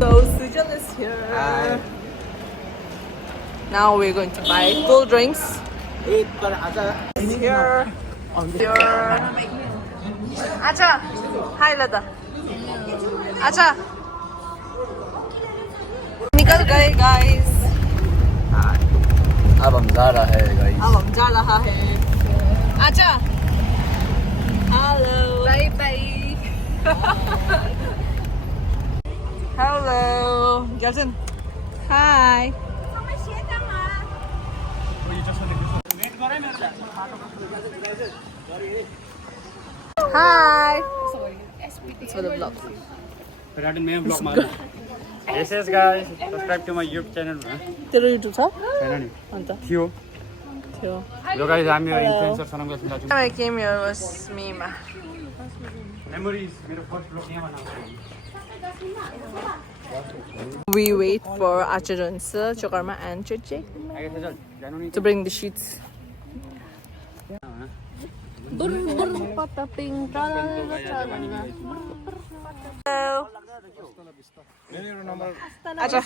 So Sujal is here. Now we're going to buy cold drinks. He's here. Acha, hi Lada. Acha. निकल गए guys. अब हम जा रहा है guys. अब हम जा रहा है. आजा. Hello. Bye bye. Hello. Gelsin. Hi. Hi. It's for the vlog. Yes, yes, guys. Subscribe to my YouTube channel. तेरो YouTube छ? छैन नि अन्त थियो थियो. Hello guys, I'm your influencer Sanam Gasinda. I came here was Mima. Memories. मेरो first vlog यहाँ बनाएको. We wait for Acharan sir, Chokarma and Chichi to bring the sheets. Hello. Acha.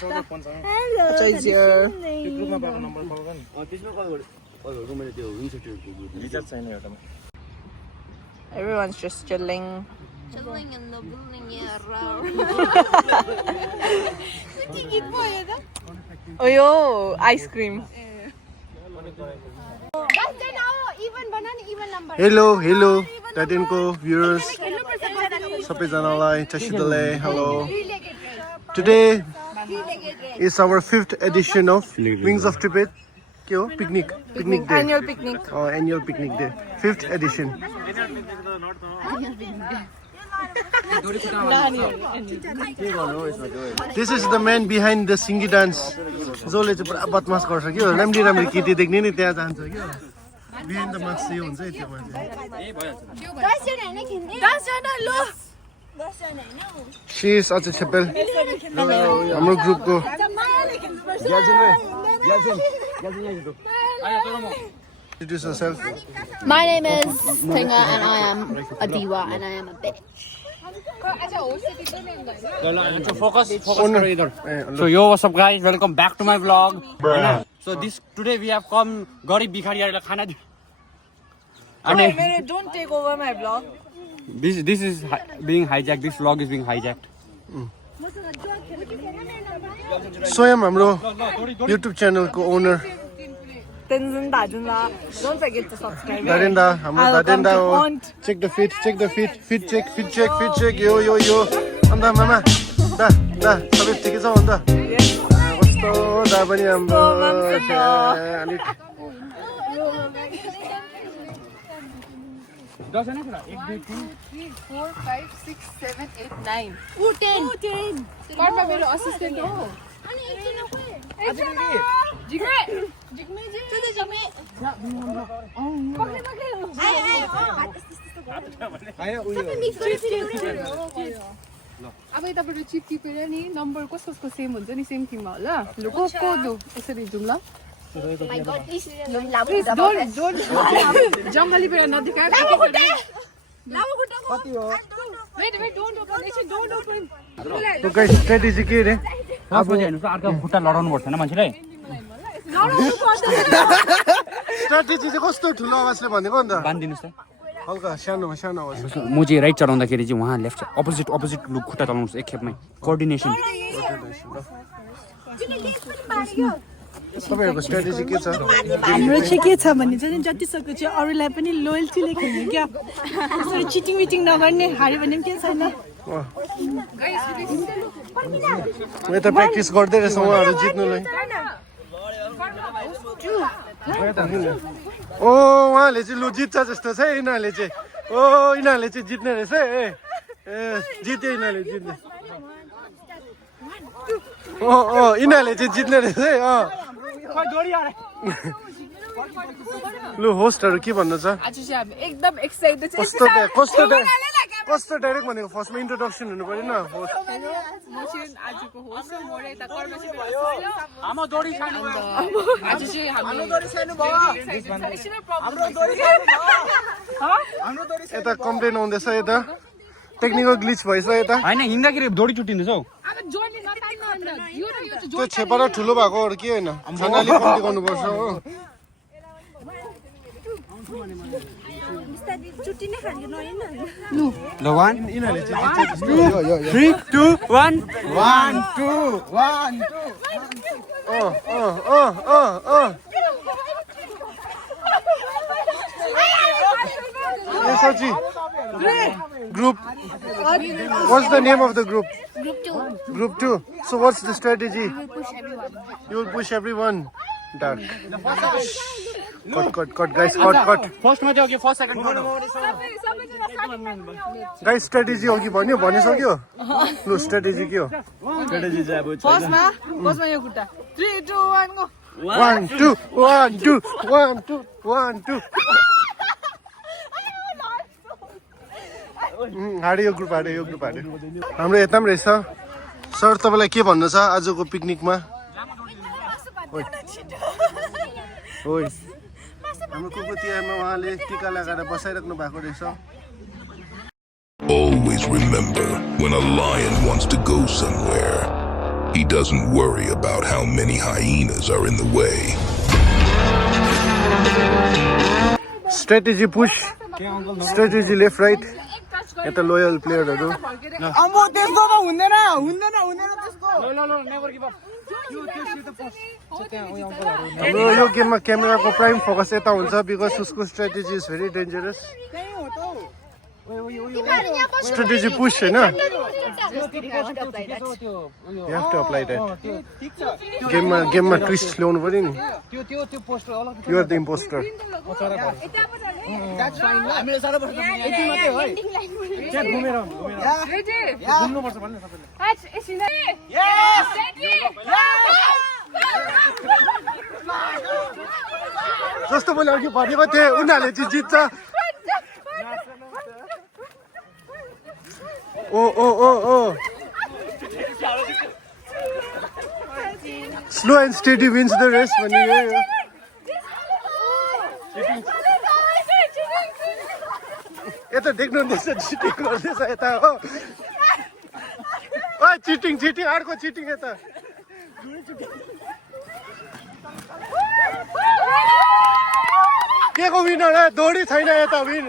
Acha is here. Everyone's just chilling. Chilling in the building, yeah, around. Oh yo, ice cream. Hello, Tatinko viewers. Sabaijanalai, Tashidale, hello. Today is our 5th edition of Wings of Tibet. Kyo? Picnic day. Annual picnic. Annual picnic day. 5th edition. This is the man behind the Singi dance. जसले चाहिँ पुरा बदमास गर्छ के राम्री राम्री केटी देख्ने नि त्यहाँ जान्छ के बिहाइन्ड द मार्क्स यो हुन्छ है त्यो मान्छे शी इज अजय छेपेल हाम्रो ग्रुपको Introduce yourself. My name is Tinga and I am a diva and I am a bitch. Focus either. So yo, what's up guys? Welcome back to my vlog. So today we have come Garib Bhikhariyaharलाई खाना दिनु. Don't take over my vlog. This is being hijacked. This vlog is being hijacked. स्वयं हाम्रो YouTube channel को owner Tenzin Dajunla. Don't forget to subscribe. Darinda, हाम्रो Darinda हो. Check the feet, fit check. Yo. अन्त मामा, दा, सबै ठिकै छ अन्त? कस्तो दा पनि हाम्रो अलिक 1, 2, 3, 4, 5, 6, 7, 8, 9. 10. Karma मेरो assistant हो. अनि एकजना खोइ. जिग्मे जी. अब यताबाट चिप टिपेर नि नम्बर कसको सेम हुन्छ नि सेम टिममा होला ल को दो यसरी जाउँ ल जङ्गली बेला नदेखा तो गाइस स्ट्र्याटेजी के रे अब हेर्नुस् अर्को खुट्टा लडाउनु पर्छ हैन मान्छेले स्ट्र्याटेजी चाहिँ कस्तो ठुलो आवाजले भनेको अन्त बान्दिनुस् त हल्का सानो आवाज म चाहिँ राइट चलाउँदाखेरि चाहिँ उहाँ लेफ्ट अपोजिट लुक खुट्टा चलाउनुस् एक खेपमै कोअर्डिनेसन तपाईहरुको स्ट्र्याटेजी के छ हाम्रो चाहिँ के छ भने चाहिँ जतिसक्दो चाहिँ अरूलाई पनि लोयल्टीले खेल्ने क्या त्यसरी चिटिङ मिटिङ नगर्ने हार्यो भने पनि के छैन म त प्र्याक्टिस गर्दै रहेछ उहाँहरु जित्नुलाई ओ उहाँले चाहिँ लु जित्छ जस्तो छ है यिनीहरूले चाहिँ ओ यिनीहरूले चाहिँ जित्ने रहेछ ए जित्यो यिनीहरूले जित्ने यिनीहरूले चाहिँ जित्ने रहेछ है लु होस्टहरु के भन्नु छ आज चाहिँ हामी एकदम एक्साइटेड कस्तो डाइरेक्ट भनेको फर्स्टमा इन्ट्रोडक्सन हुनु पर्यो न होस्ट म चाहिँ आजको होस्ट हो म रे त कर्म चाहिँ हाम्रो दोडी सानो आज चाहिँ हाम्रो दोडी सानो भयो यता कम्प्लेन आउँदैछ यता टेक्निकल ग्लिच भएछ यता होइन हिँड्दाखेरि दोडी छुट्टिँदैछ हौ त्यो छेपारा ठुलो भएको अरू के होइन छानाले कम्ती गर्नुपर्छ हो ल 1 यिनीहरूले चाहिँ 3 2 1 1 2 1 2 Sachi, group. What's the name of the group? Group 2. Group 2. So what's the strategy? We will push everyone. You will push everyone. Dark. Cut, guys, cut. फर्स्टमा चाहिँ फर्स्ट सेकेन्ड Guys, strategy हो कि भनिसक्यो? लो strategy के हो? Strategy चाहिँ अब फर्स्टमा यो खुट्टा 3 2 1 गो 1 2 1 2 1 2 1 2 हाडे यो ग्रुप हाडे हाम्रो यता पनि रहेछ सर तपाईँलाई के भन्नु छ आजको पिकनिकमा ओइ हाम्रो कुकुर तिहारमा उहाँले टिका लगाएर बसाइराख्नु भएको रहेछ Always remember, when a lion wants to go somewhere, he doesn't worry about how many hyenas are in the way. Strategy push, strategy left right. यता लोयल प्लेयरहरु अम्बो त्यस्तो त हुँदैन त्यस्तो हाम्रो यो गेममा क्यामेराको प्राइम फोकस यता हुन्छ बिकज उसको strategy is very dangerous strategy push हैन you have to apply that गेममा ट्विस्ट ल्याउनु पर्यो नि you are the imposter That's fine. हामीले सारा बस्छ यति मात्रै हो त्यहाँ घुमेर घुम्नु पर्छ भन्ने सबैले जस्तो मैले अघि भनेको थिएँ उनीहरूले चाहिँ जित्छ ओ slow and steady wins the race भन्ने यो यता देख्नुहुँदैछ चिटिङ गर्दैछ यता हो चिटिङ अर्को चिटिङ यता के को विनर दौडी छैन यता विन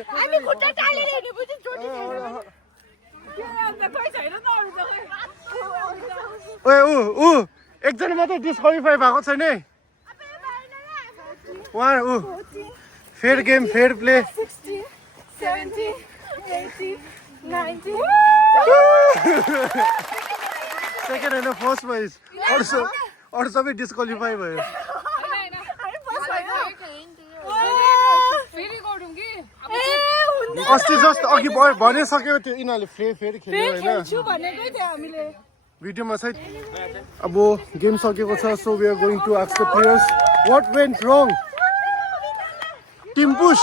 ऊ एकजना मात्रै डिस्क्वालिफाई भएको छैन है उहाँ fair game fair play 70 80 90 second होइन फर्स्ट प्राइज अरू सबै डिस्क्वालिफाई भयो अस्ति जस्तो अघि भनिसक्यो त्यो यिनीहरूले फेरि खेल्यो होइन भिडियोमा चाहिँ अब गेम सकेको छ so we are going to ask the players what went wrong team push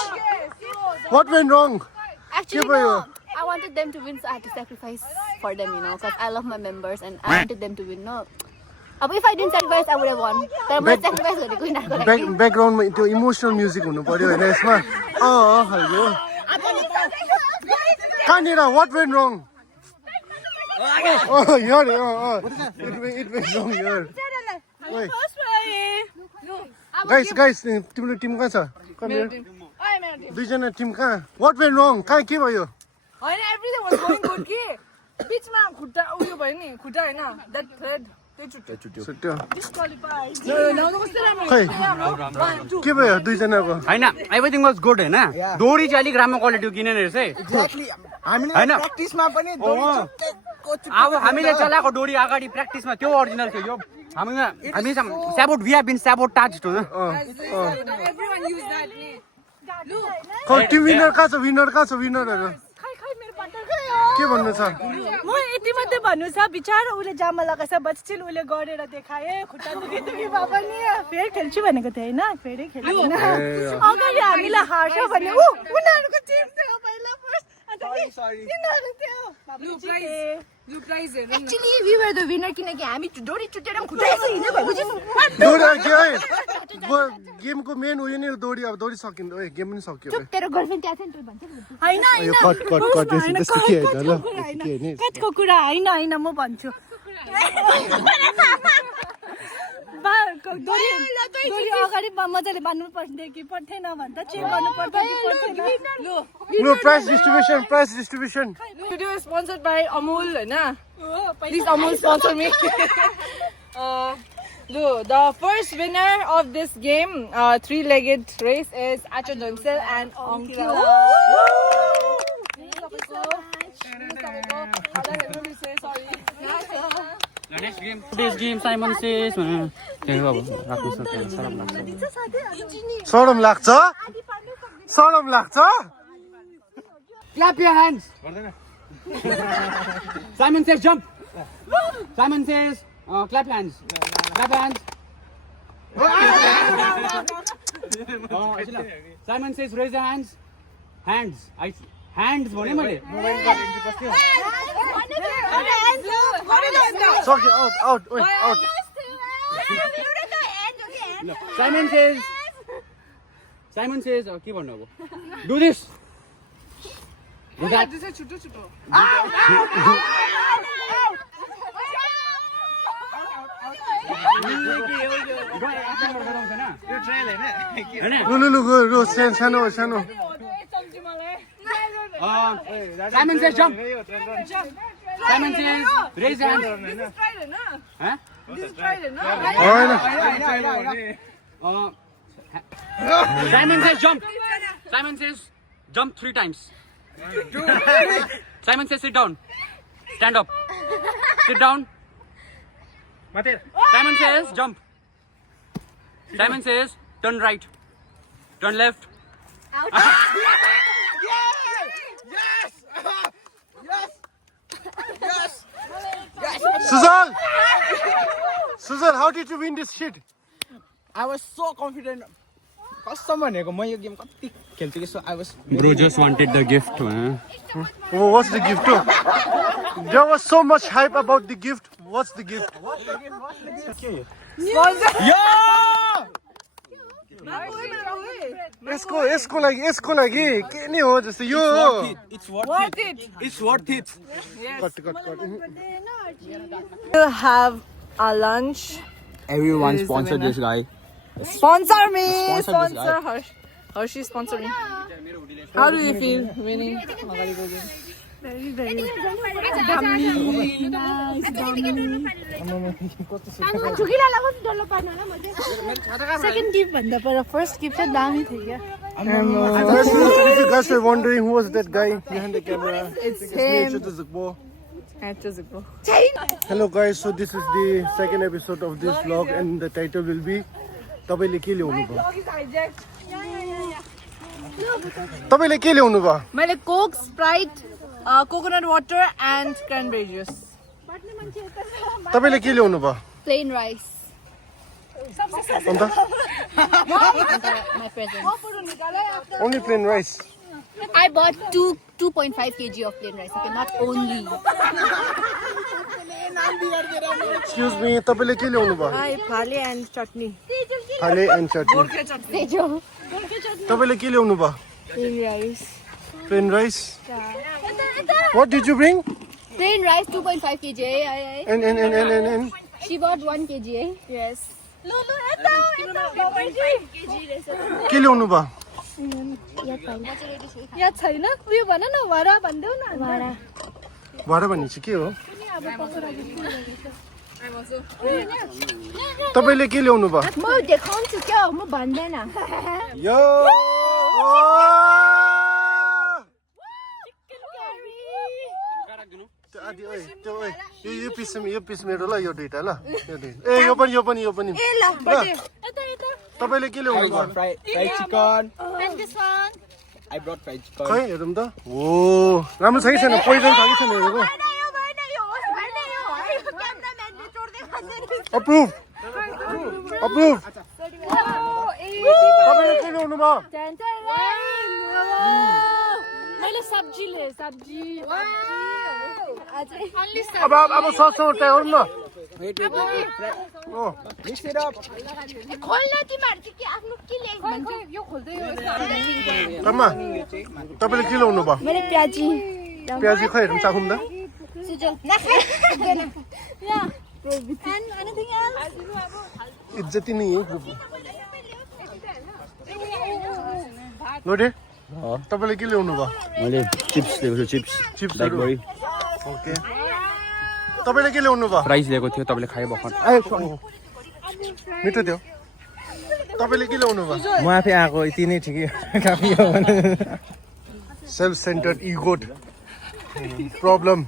what went wrong Actually, no. I wanted them to win, so I had to sacrifice for them, you know, because I love my members and I wanted them to win. No, if I didn't sacrifice, I would have won. But I'm not sacrificing. ब्याकग्राउन्डमा त्यो emotional music हुनु पर्यो होइन यसमा hello कहाँनिर what went wrong it went wrong here guys तिम्रो team कहाँ छ दुईजना टिम कहाँ व्हाट वेन्ट रङ कहाँ के भयो होइन एभ्रिथिङ वाज गोइङ गुड कि बीचमा खुट्टा उयो भयो नि खुट्टा हैन दैट थ्रेड छुट्यो के भयो दुईजनाको होइन एभ्रिथिङ वाज गुड होइन दोरी चाहिँ अलिक राम्रो क्वालिटीको किनेन रहेछ है हामीले प्र्याक्टिसमा पनि अब हामीले चलाएको डोरी अगाडि प्र्याक्टिसमा त्यो ओरिजिनल थियो यो हामी स्याबोट वी हेभ बीन स्याबोटाज्ड हो टिम विनर कहाँ छ विनरहरू के भन्नु छ म यति मात्रै भन्नु छ बिचारा उसले जामा लगाएछ बच्चिल उसले गरेर देखाए खुट्टा दुखी भए पनि फेरि खेल्छु भनेको थियो होइन फेरि खेल्दैन अगाडि हामीलाई हार्छ भने उनीहरूको टिम थियो पहिला first Actually, we were the winner किनकि हामी डोरी चुटेर पनि खुट्टा यसो हिँड्दै भएपछि गेमको मेन उयो नै दौडी अब दौडी सकिन्छ ओए गेम पनि सक्यो तेरो गर्लफ्रेन्ड त्यहाँ थियो नि भन्छ हैन यो कट कट कट त्यस्तो के हैन ल के हैन कटको कुरा हैन म भन्छु दोरी अगाडि मजाले बान्नु पर्थ्यो कि पर्थेन भन्छ चेक गर्नु पर्थ्यो कि पर्थेन no price distribution Video is sponsored by Amul, na? Please Amul sponsor me. The first winner of this game, three-legged race, is Achan Jansel and Ankila. The next game. Today's game, Simon says. सरम लाग्छ Clap your hands. Simon says jump. Simon says clap hands. Clap hands. Simon says raise your hands. Hands. Hands भने मैले सक्यो out Simon says के भन्नु अब do this. Do that. This is chuto chuto. लु सानो Simon says jump. Simon says raise your hand. Huh? This is tried, no? Simon says jump. Simon says jump 3 times. Simon says sit down. Stand up. Sit down. Simon says jump. Simon says turn right. Turn left. Suzal, how did you win this shit? I was so confident. Customer ne ko म यो game कति खेल्छु कि so I was Bro just wanted the gift, man. Oh, what's the gift? There was so much hype about the gift. What's the gift? यसको लागि के नि हो जस्तो यो it's worth it. It's worth it. Cut We'll have a lunch. Everyone sponsored this guy. Sponsor me! Sponsor this guy. Hershey sponsor me. How do you feel winning? Second gift भन्दा पर first gift चाहिँ दामी थियो क्या If you guys were wondering who was that guy behind the camera, It's me, him. Chutu Zukbo. Hello. Hello guys, so this is the second episode of this vlog and the title will be तपाईले के ल्याउनु भयो तपाईले के ल्याउनु भयो मैले Coke, Sprite, coconut water and cranberry juice. तपाईले के ल्याउनु भयो Plain rice. अन्त My present. only plain rice I bought 2.5 kg of plain rice. Okay, not only. excuse me तपाईले के ल्याउनु भयो Phale and chutney. फाले and chutney तपाईले के ल्याउनु भयो Plain rice. plain rice what did you bring Plain rice 2.5 kg. and She bought 1 kg. Yes. के ल्याउनु भयो याद छैन उयो भन न वरा भन्देऊ न भएर भन्ने चाहिँ के हो तपाईले के ल्याउनु भयो म देखाउँछु क्या म भन्दैन यो यो पिस मेरो ल यो दुईटा ल ए यो पनि तपाईले के ल्याउनु भयो Fried chicken. And this one. I brought fried chicken. खै हेरौँ त हो राम्रो छ कि छैन पोइजन छ कि छैन हेरेको अप्रुभ तपाईले के ल्याउनु भयो मैले सब्जी अब सक्छौ त्यहाँ गर्नु न Mix it up. तम्मा तपाईँले के ल्याउनु भयो मैले प्याजी प्याजी खै हेरौँ चाखौँ त इज्जती नै लोडे तपाईँले के ल्याउनु भयो मैले चिप्स ल्याएको छु चिप्स चिप्सहरू ब्ल्याकबेरी ओके तपाईँले के ल्याउनु भयो फ्राइज ल्याएको थियो तपाईँले खायो भर्खर मिठो थियो तपाईँले के ल्याउनु भयो म आफै आएको यति नै ठिकै काफी हो भने सेल्फ सेन्टर्ड इगोट प्रब्लम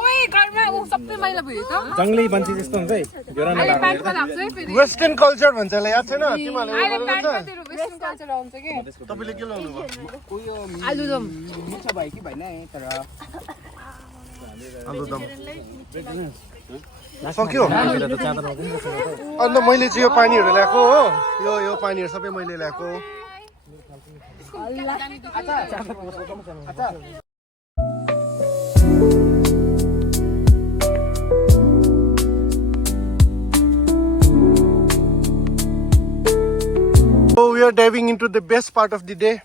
ओए घरमा उ सबै मैला भयो त जङ्गली बन्ची जस्तो हुन्छ है जोरा अहिले प्यान्टमा लाग्छ है फेरि वेस्टर्न कल्चर भन्छ होला याद छैन तिमीहरूले अहिले गरेको प्यान्टमा छ? तेरो वेस्टर्न कल्चर आउँछ के तपाईँले के ल्याउनु भयो आलुदम मिठो भयो कि भएन तर आलुदम सक्यो अन्त मैले चाहिँ यो पानीहरू ल्याएको हो यो पानीहरू सबै मैले ल्याएको So we are diving into the best part of the day.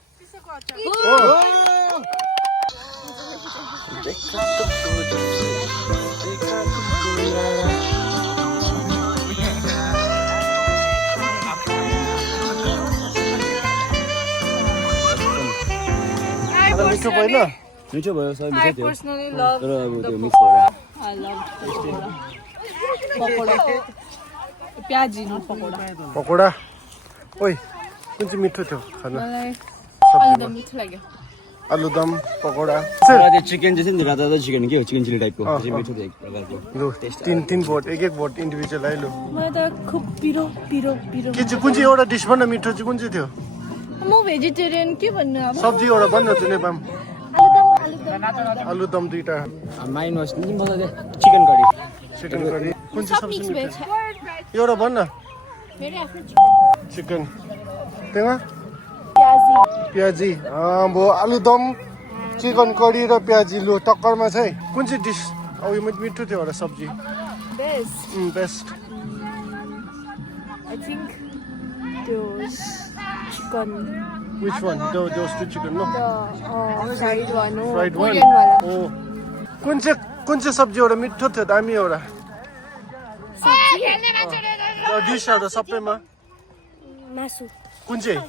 मिठो भएन मिठो भयो सबै मिठो थियो पर्सनली लभ तर अब त्यो मिक्स भएर आई लभ पकोडा प्याजी न पकोडा पकोडा ओइ कुन चाहिँ मिठो थियो खाना मलाई आलुदम मिठो लाग्यो आलुदम पकोडा तर त्यो चिकन चाहिँ नि राता राता चिकन के हो चिकन चिली टाइपको त्यो चाहिँ मिठो थियो एक प्रकारको लु तीन भोट एक भोट इन्डिभिजुअल आइलो मलाई त खुब पिरो पिरो पिरो के चाहिँ कुन चाहिँ एउटा डिस भन्न मिठो चाहिँ कुन चाहिँ थियो म भेजिटेरियन के भन्नु अब सब्जी एउटा भन्न चाहिँ नेपाम आलुदम आलुदम आलुदम दुईटा माइन वास नि मलाई चिकन करी चिकन करी कुन चाहिँ सब्जी मिठो एउटा भन्न मेरो आफ्नो चिकन त्यहाँ प्याजी प्याजी भो आलुदम चिकन करी र प्याजी लु टक्करमा छ है कुन चाहिँ डिस अब यो मिठो थियो एउटा सब्जी बेस्ट बेस्ट आई थिंक त्यो chicken which one those two chicken no fried one हो फ्राइड वान कोरियन वाला ओ कुन चाहिँ सब्जी एउटा मिठो थियो दामी एउटा डिस एउटा सबैमा मासु कुन चाहिँ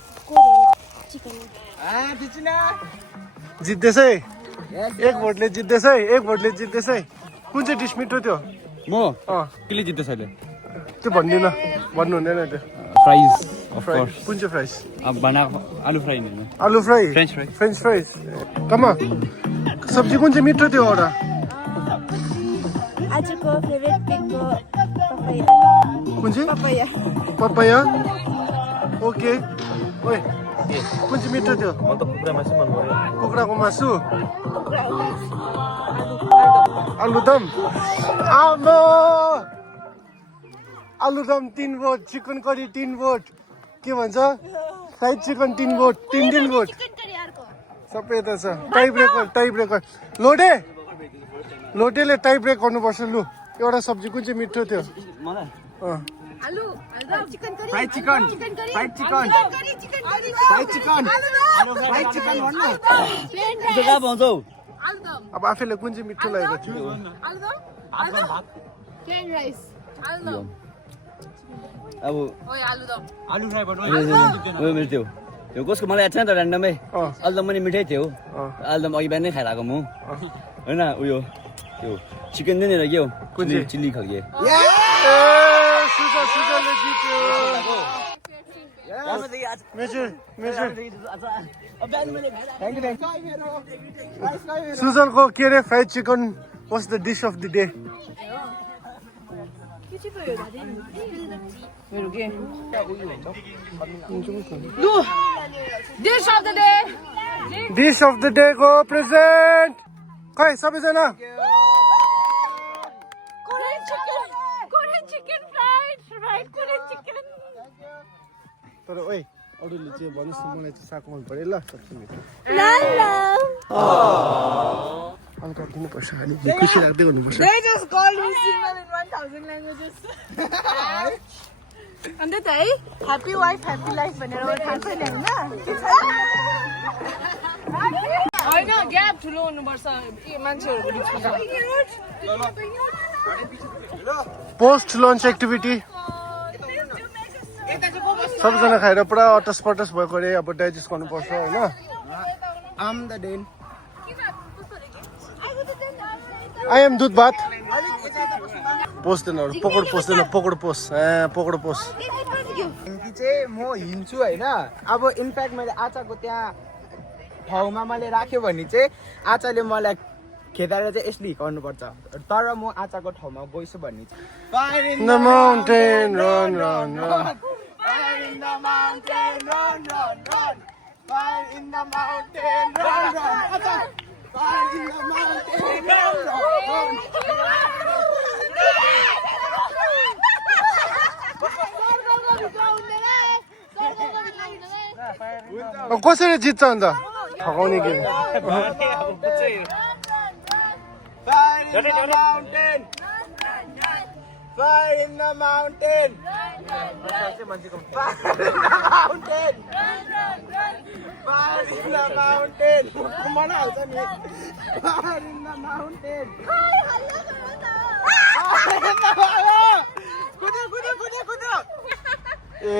चिकन जित्दैछ है एक भोटले जित्दैछ है एक भोटले जित्दैछ है कुन चाहिँ डिस मिठो थियो म केले जित्दैछ अहिले त्यो भन्दिनँ भन्नु हुँदैन त्यो फ्राइज अफ फ्राई कोर्स कुन चाहिँ फ्राइस अब बनाएको आलु फ्राई नि आलु fry French fry French fries कमा सब्जी कुन चाहिँ मिठो थियो एउटा आजको फेभरेट पिकको पपाया कुन चाहिँ पपाया पपाया ओके ओए कुन चाहिँ मिठो थियो कुखुराको मासु आलुदम आमा आलुदम 3 भोट चिकन करी 3 भोट के भन्छ फ्राइड चिकन 3 भोट 3 भोट सबै त छ टाइ ब्रेकर लोटेले टाइ ब्रेक गर्नुपर्छ लु एउटा सब्जी कुन चाहिँ मिठो थियो आलु chicken curry fried chicken fried chicken fried chicken fried chicken भन्नु कहाँ पाउँछौ आलुदम अब आफैले कुन चाहिँ मिठो लागेको थियो आलुदम प्लेन राइस आलुदम अब ओए आलुदम आलु फ्राई भन्नु उयो मेरो त्यो यो कसको मलाई याद छैन त ऱ्यान्डमै अँ। आलुदम पनि मिठै थियो आलुदम अघि बिहानै खाएर आएको म होइन उयो त्यो चिकन थियो नि र के हो कुन चाहिँ? चिल्ली खालके सुजलले जित्यो मेजर सुजलको के अरे fried chicken was the dish of the day मेरो के लु dish of the day dish of the day को प्रेजेन्ट खै सबैजना Korean chicken fried Korean chicken तर ओइ अरूले चाहिँ भन्नुहोस् न मलाई चाहिँ साग मन पऱ्यो ल सबसे मिठो हल्का दिनुपर्छ अनि खुसी लाग्दै गर्नुपर्छ They just called me single in 1000 languages. अन्त त है ह्याप्पी वाइफ ह्याप्पी लाइफ भनेर थाहा छैन होइन होइन ग्याप ठुलो हुनुपर्छ मान्छेहरूको बिचमा पोस्ट लन्च एक्टिभिटी सबजना खाएर पुरा अटस पटस भएको अरे अब डाइजेस्ट गर्नुपर्छ होइन आम द डेन आई एम दुध भात पोस्दैन पकड पोस्दैन पकड पोस पकड पोस कि चाहिँ म हिँड्छु होइन अब इनफ्याक्ट मैले आचाको त्यहाँ ठाउँमा मैले राख्यो भने चाहिँ आचाले मलाई खेदाएर चाहिँ यसले हिर्काउनुपर्छ तर म आचाको ठाउँमा गइछु भने चाहिँ in the mountain run run run Fire in the mountain, run, run, run. Fire in the mountain, run, run, run. Fire in the mountain, run, run, अब कसरी जित्छ अन्त ठगाउने game Fire in the mountain. Fire in the mountain. Fire in the mountain. Fire in the mountain. Kumana आउँछ नि. Fire in the mountain. कुद्यो कुद्यो कुद्यो कुद्यो. ए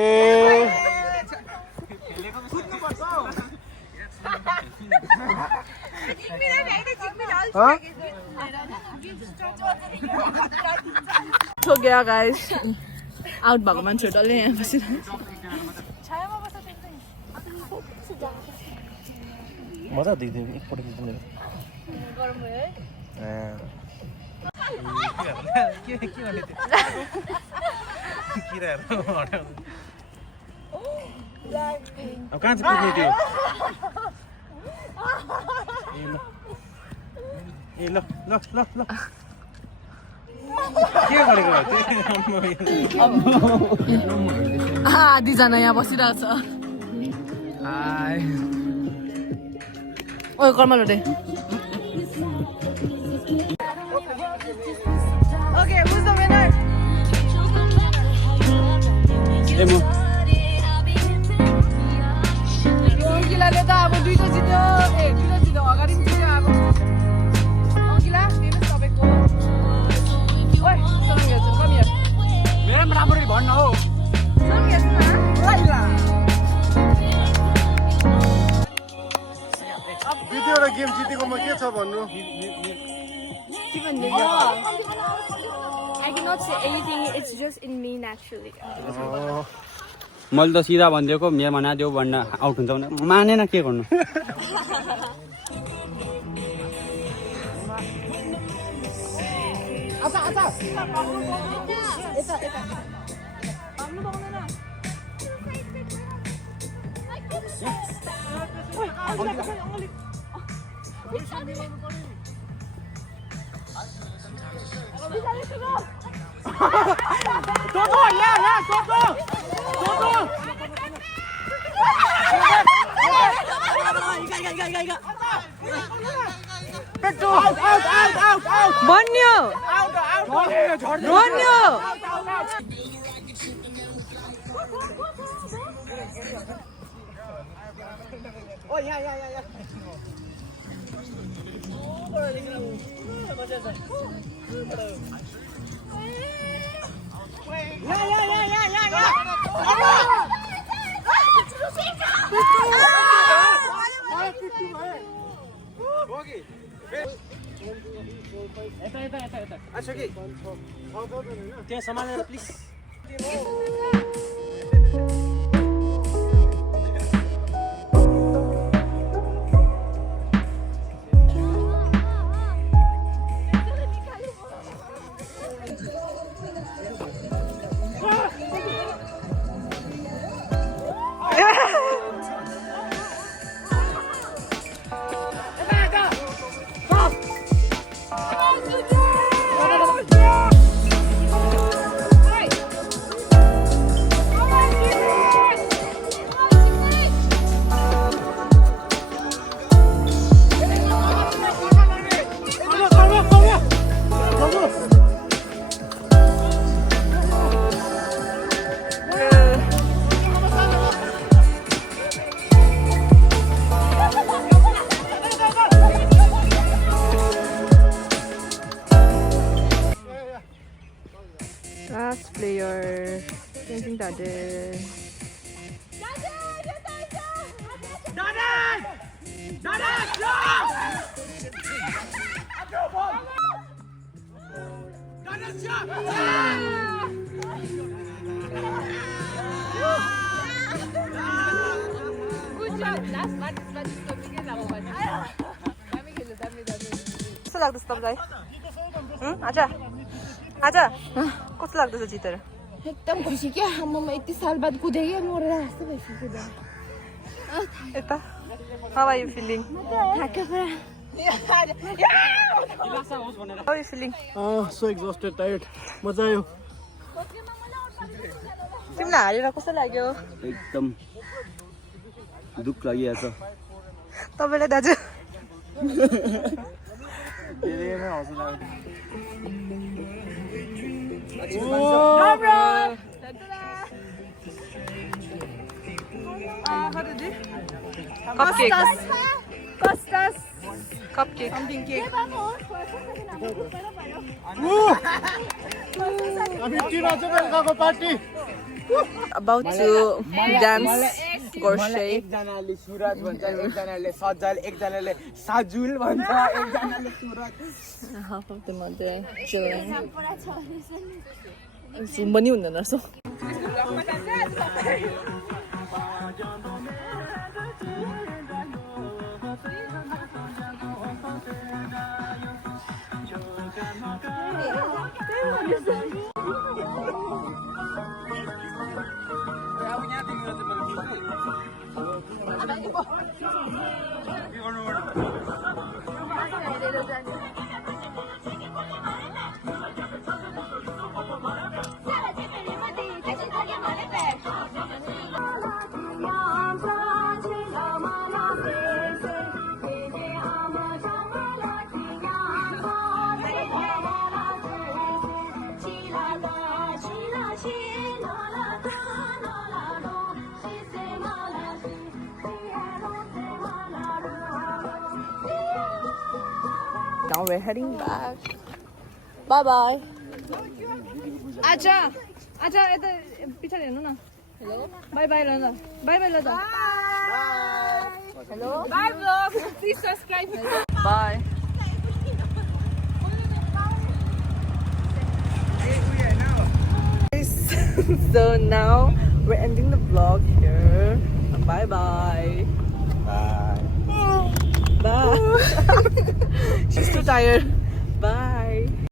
कुद्नुपर्छ. हो गया गाइस आउट भएको मान्छे डल्लै यहाँ बसिरहेको मजा दिँदै एकपल्ट जित्ने अब कहाँ चाहिँ पुग्ने त्यो ए ल ल ल ल के गरेको आधीजना यहाँ बसिरहेको छ ओ कर्मल दे ओके who's the winner अङ्किलाले त अब दुईटा जित्यो अगाडि पनि जित्यो अब अङ्किला दिनुहोस् तपाईँको ओइ सँगै कम यहाँ मेरो पनि राम्ररी भन्न हो. द्वितीयवटा गेम जितेकोमा के छ भन्नु I cannot say anything. It's just in me naturally. मैले त सिधा भनिदिएको मेरोमा नदेऊ भन्न आउट हुन्छ भने मानेन के गर्नु बन्यो बन्यो ओ यहाँ त्यहाँ सम्हालेर प्लिज 다들. कस्तो लाग्दैछ तपाईँलाई? आजा आजा कस्तो लाग्दैछ जितेर? एकदम खुसी क्या म यति साल बाद कुदेँ मरेर जस्तो भइसक्यो यता How are you feeling? How are you feeling? So exhausted, tired. मजा आयो. तिमीलाई हारेर कस्तो लाग्यो? एकदम दुःख लागिरहेछ. तपाईँलाई दाजु? धेरै नै हौसला आयो. Cupcake. Cupcake. हामी टिमा चाहिँ बेलुकाको party. About to dance Gorshe. एकजनाले सुरज भन्छ, एकजनाले सजल, एकजनाले साजुल भन्छ, एकजनाले Suraj. Half of them are there chilling. Zoom पनि हुँदैन रहेछ. Now we're heading back. Bye bye. Acha, यता पछाडि हेर्नु न. Hello. Bye bye ल. Bye bye ल त. Bye. Hello. Bye vlog. Please subscribe. Bye. So now we're ending the vlog here. Bye bye. Bye. Bye. She's too tired. Bye.